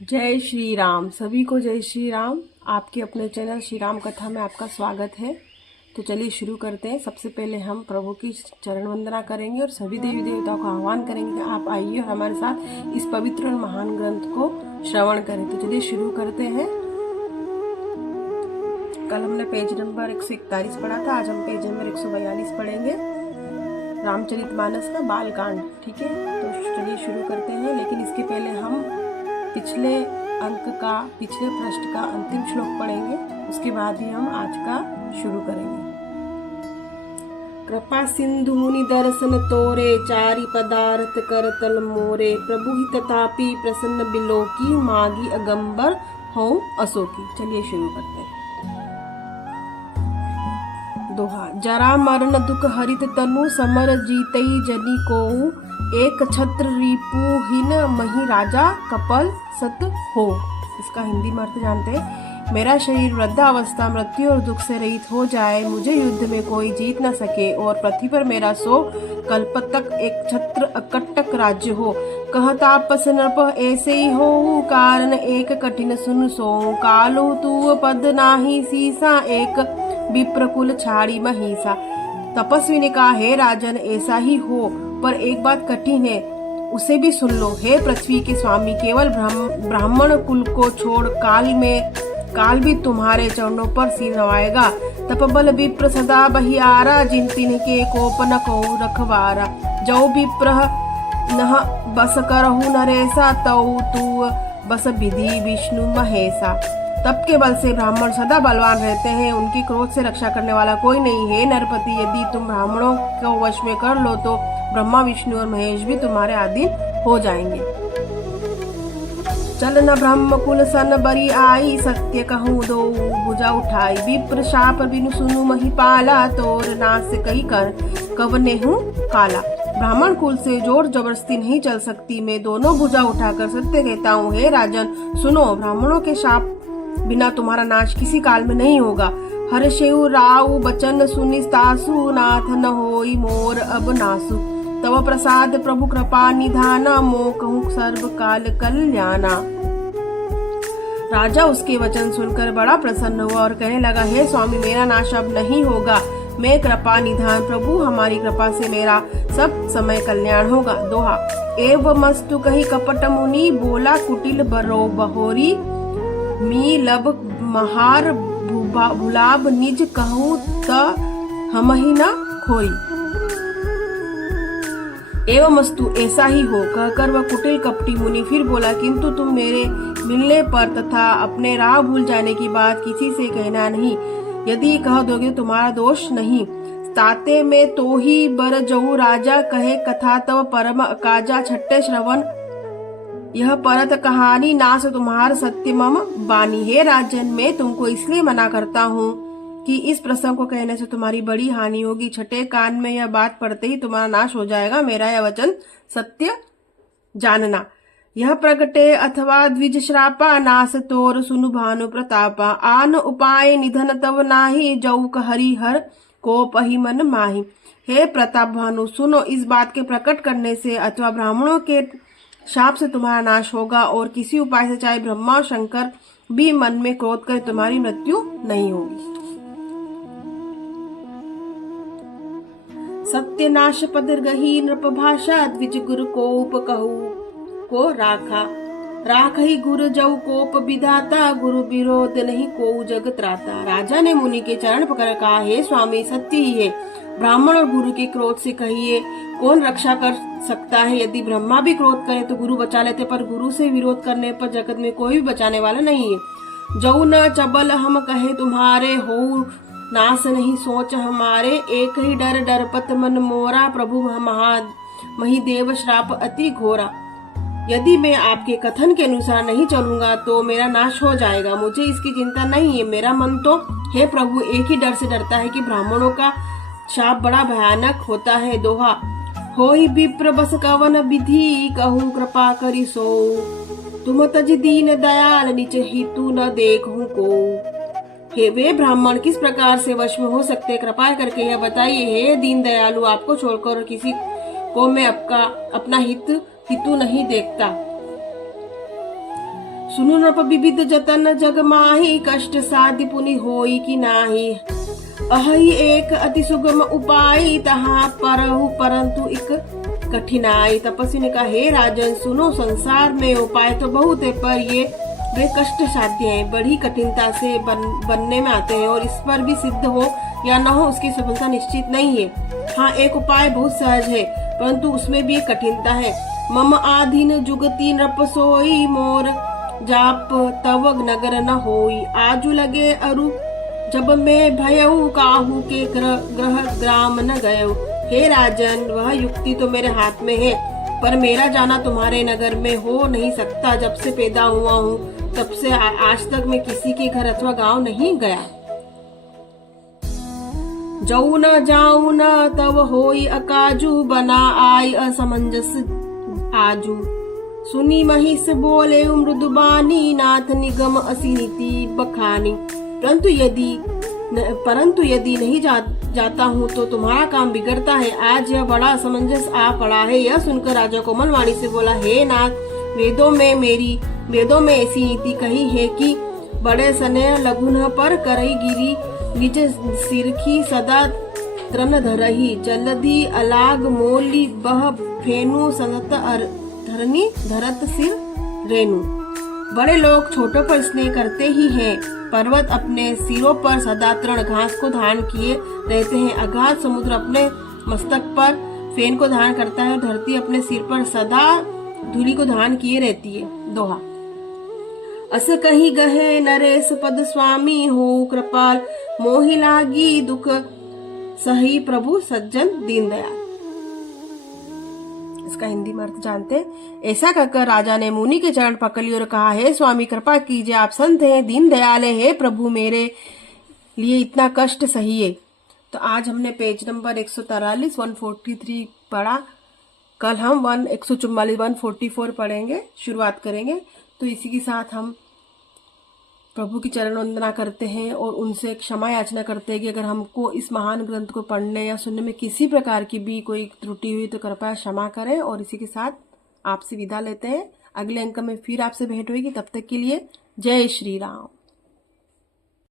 जय श्री राम। सभी को जय श्री राम। आपके अपने चैनल श्री राम कथा में आपका स्वागत है। तो चलिए शुरू करते हैं। सबसे पहले हम प्रभु की चरण वंदना करेंगे और सभी देवी देवताओं का आह्वान करेंगे कि आप आइए और हमारे साथ इस पवित्र और महान ग्रंथ को श्रवण करें। तो चलिए शुरू करते हैं। कल हमने पेज नंबर 141 पढ़ा था, आज हम पेज नंबर 142 पढ़ेंगे, रामचरितमानस का बालकांड। ठीक है, तो चलिए शुरू करते हैं। लेकिन इसके पहले हम पिछले पृष्ठ का अंतिम श्लोक पढ़ेंगे, उसके बाद ही हम आज का शुरू करेंगे। कृपा सिंधु मुनि दर्शन तोरे, चारि पदार्थ कर तल मोरे, प्रभु ही तथापि प्रसन्न बिलोकी, मागी अगंबर हो अशोकी। चलिए शुरू करते हैं। दोहा। जरा मरण दुख हरित तनु, समर जीतई जनी कोऊ, एक छत्र रिपुहीन मही राजा, कपल सत हो। इसका हिंदी में अर्थ जानते हैं। मेरा शरीर वृद्धावस्था मृत्यु और दुख से रहित हो जाए, मुझे युद्ध में कोई जीत न सके और पृथ्वी पर मेरा 100 कल्प तक एक छत्र अकटक राज्य हो। कहतापस नृप ऐसे ही हो, कारण एक कठिन सुन सो, कालू तू पद नाही सीसा, एक विप्रकुल छाड़ी महिषा। तपस्वी ने कहा, हे राजन ऐसा ही हो, पर एक बात कठिन है, उसे भी सुन लो। हे पृथ्वी के स्वामी, केवल ब्राह्मण कुल को छोड़ काल भी तुम्हारे चरणों पर सिर नवाएगा। तपबल विप्र सदा बहियारा, जिन तिन के कोप न को रखवारा। जो विप्र नह बस करहु नरेसा, तऊ तू बस विधि विष्णु महेशा। तप के बल से ब्राह्मण सदा बलवान रहते हैं, उनकी क्रोध से रक्षा करने वाला कोई नहीं है। नरपति, यदि तुम ब्राह्मणों को वश में कर लो तो ब्रह्मा विष्णु और महेश भी तुम्हारे अधीन हो जाएंगे। चल न ब्रह्म कुल सन बरी आई, सत्य कहूँ दो भुजा उठाई। विप्र शाप बिनु सुनु महिपाला, तोर नास कही कर कवने हूँ काला। ब्राह्मण कुल से जोर जबरदस्ती नहीं चल सकती, मैं दोनों भुजा उठाकर सत्य कहता हूँ। हे राजन सुनो, ब्राह्मणों के शाप बिना तुम्हारा नाश किसी काल में नहीं होगा। हर्षेउ राउ बचन सुनिस्तासु, नाथ न होई मोर अब नासु। तव प्रसाद प्रभु कृपा निधाना, मो कहूँ सर्व काल कल्याणा। राजा उसके वचन सुनकर बड़ा प्रसन्न हुआ और कहने लगा, हे स्वामी, मेरा नाश अब नहीं होगा। मैं कृपा निधान प्रभु, हमारी कृपा से मेरा सब समय कल्याण होगा। दोहा। एव मस्तु कही कपट मुनि, बोला कुटिल बरो बहोरी। मी लब महार भुलाब, निज कहूँ त हमहि न खोई। एवं मस्तु ऐसा ही हो, कहकर वह कुटिल कपटी मुनि फिर बोला, किंतु तुम मेरे मिलने पर तथा अपने राह भूल जाने की बात किसी से कहना नहीं। यदि कह दोगे तुम्हारा दोष नहीं। ताते में तो ही बर जऊ राजा, कहे कथा तव परम काजा। छठे श्रवण यह परत कहानी, नास तुम्हार सत्य मम बानी। हे राजन, मैं तुमको इसलिए मना करता हूँ कि इस प्रसंग को कहने से तुम्हारी बड़ी हानि होगी। छठे कान में यह बात पढ़ते ही तुम्हारा नाश हो जाएगा। मेरा यह वचन सत्य जानना। यह प्रगटे अथवा द्विज श्रापा, नास तोर सुनु भानु प्रतापा। आन उपाय निधन तव नाही, जऊ हरि हर कोप ही मन माही। हे प्रताप भानु, सुनो, इस बात के प्रकट करने से अथवा ब्राह्मणों के शाप से तुम्हारा नाश होगा, और किसी उपाय से चाहे ब्रह्मा और शंकर भी मन में क्रोध कर तुम्हारी मृत्यु नहीं होगी। सत्यनाश पद गही नृप भाषा, द्विज गुरु कोप कहू को राखा। राख ही गुरु जऊ कोप विधाता, गुरु विरोध नहीं को जग त्राता। राजा ने मुनि के चरण पकड़ कहा, हे स्वामी, सत्य ही है। ब्राह्मण और गुरु के क्रोध से कहिए कौन रक्षा कर सकता है। यदि ब्रह्मा भी क्रोध करे तो गुरु बचा लेते, पर गुरु से विरोध करने पर जगत में कोई भी बचाने वाला नहीं है। जऊ न चबल हम कहे तुम्हारे, हो नाश नहीं सोच हमारे। एक ही डर डरपत मन मोरा, प्रभु महिदेव श्राप अति घोरा। यदि मैं आपके कथन के अनुसार नहीं चलूंगा तो मेरा नाश हो जाएगा। मुझे इसकी चिंता नहीं है। मेरा मन तो हे प्रभु एक ही डर से डरता है कि ब्राह्मणों का शाप बड़ा भयानक होता है। दोहा। होई विप्र बस कवन विधि, कहूँ कृपा करी सो। तुम तज दीन दयाल, निज हितु न देखूं को। हे वे ब्राह्मण किस प्रकार से वश में हो सकते, कृपा करके यह बताइए। हे दीन दयालु, आपको छोड़कर किसी को मैं अपना हितु नहीं देखता। सुनु नृप विविध जतन जग माही, कष्ट साध्य पुनि होई कि नाही। अहि एक अति सुगम उपाय, तहाँ परहु परंतु एक कठिनाई। तपस्वी ने कहा, हे राजन सुनो, संसार में उपाय तो बहुत है, पर ये वे कष्ट साध्य हैं, बड़ी कठिनता से बनने में आते हैं, और इस पर भी सिद्ध हो या न हो उसकी सफलता निश्चित नहीं है। हाँ, एक उपाय बहुत सहज है, परंतु उसमें भी एक कठिनता है। मम आधीन जुगति नृप सोई, मोर जाप तव नगर न होई। आजू लगे अरु जब मैं भयऊ, काहू के ग्रह ग्राम न गयऊ। हे राजन, वह युक्ति तो मेरे हाथ में है, पर मेरा जाना तुम्हारे नगर में हो नहीं सकता। जब से पैदा हुआ हूँ तब से आज तक मैं किसी के घर अथवा गांव नहीं गया। जाऊ न जाऊ न तब होई अकाजू, बना आई असमंजस आजू। सुनी महिष बोले मृदुबानी, नाथ निगम असी नीति बखानी। परंतु यदि नहीं जाता हूँ तो तुम्हारा काम बिगड़ता है। आज यह बड़ा असमंजस आ पड़ा है। यह सुनकर राजा कोमल वाणी से बोला, हे नाथ, वेदों में ऐसी नीति कही है कि बड़े स्नेह लघुन पर करई गिरी, निज सिरखी सदा त्रन धरही। जलधि अलाग मोली बह फेनु, सतत धरनी धरत सिर रेणु। बड़े लोग छोटों पर स्नेह करते ही हैं। पर्वत अपने सिरों पर सदा तृण घास को धारण किए रहते हैं। अगाध समुद्र अपने मस्तक पर फेन को धारण करता है, और धरती अपने सिर पर सदा धूलि को धारण किए रहती है। दोहा। अस कही गहे नरेश पद स्वामी, हो कृपाल मोहि लागी दुख सही प्रभु सज्जन दीनदयाल। इसका हिंदी में अर्थ जानते हैं। ऐसा कहकर राजा ने मुनि के चरण पकड़ लिए और कहा, हे स्वामी, कृपा कीजिए, आप संत हैं, दीन दयाल है, हे प्रभु मेरे लिए इतना कष्ट सहिए। तो आज हमने पेज नंबर 143 143 पढ़ा। कल हम 144 144 पढ़ेंगे, शुरुआत करेंगे। तो इसी के साथ हम प्रभु की चरण वंदना करते हैं और उनसे क्षमा याचना करते हैं कि अगर हमको इस महान ग्रंथ को पढ़ने या सुनने में किसी प्रकार की भी कोई त्रुटि हुई तो कृपया क्षमा करें। और इसी के साथ आपसे विदा लेते हैं। अगले अंक में फिर आपसे भेंट होगी। तब तक के लिए जय श्री राम।